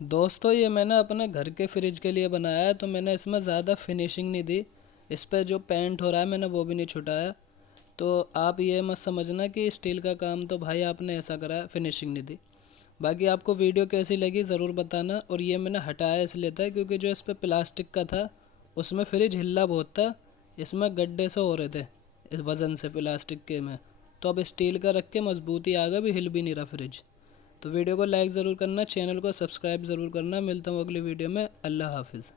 दोस्तों ये मैंने अपने घर के फ्रिज के लिए बनाया है, तो मैंने इसमें ज़्यादा फिनिशिंग नहीं दी। इस पर जो पेंट हो रहा है मैंने वो भी नहीं छुटाया। तो आप ये मत समझना कि स्टील का काम तो भाई आपने ऐसा करा है, फिनिशिंग नहीं दी। बाकी आपको वीडियो कैसी लगी ज़रूर बताना। और ये मैंने हटाया इसलिए था क्योंकि जो इस पर प्लास्टिक का था उसमें फ्रिज हिल्ला बहुत था, इसमें गड्ढे से हो रहे थे इस वज़न से प्लास्टिक के में। तो अब स्टील का रख के मजबूती आ गया, भी हिल भी नहीं रहा फ्रिज। तो वीडियो को लाइक ज़रूर करना, चैनल को सब्सक्राइब ज़रूर करना। मिलता हूँ अगली वीडियो में। अल्लाह हाफिज़।